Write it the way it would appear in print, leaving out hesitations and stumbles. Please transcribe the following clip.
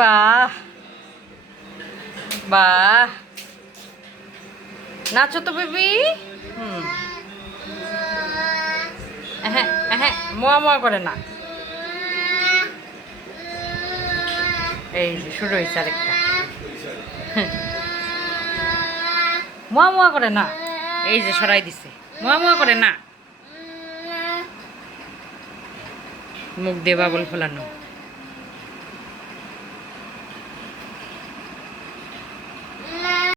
বাহ বাহ, নাচো তো বেবি। হ্যাঁ হ্যাঁ, মোয়া মোয়া করে না। এই যে শুরু হয়েছে আরেকটা। মোয়া মোয়া করে না, এই যে সরাই দিছে। মোয়া মোয়া করে না, মুখ দিয়ে বাবল ফোলানো।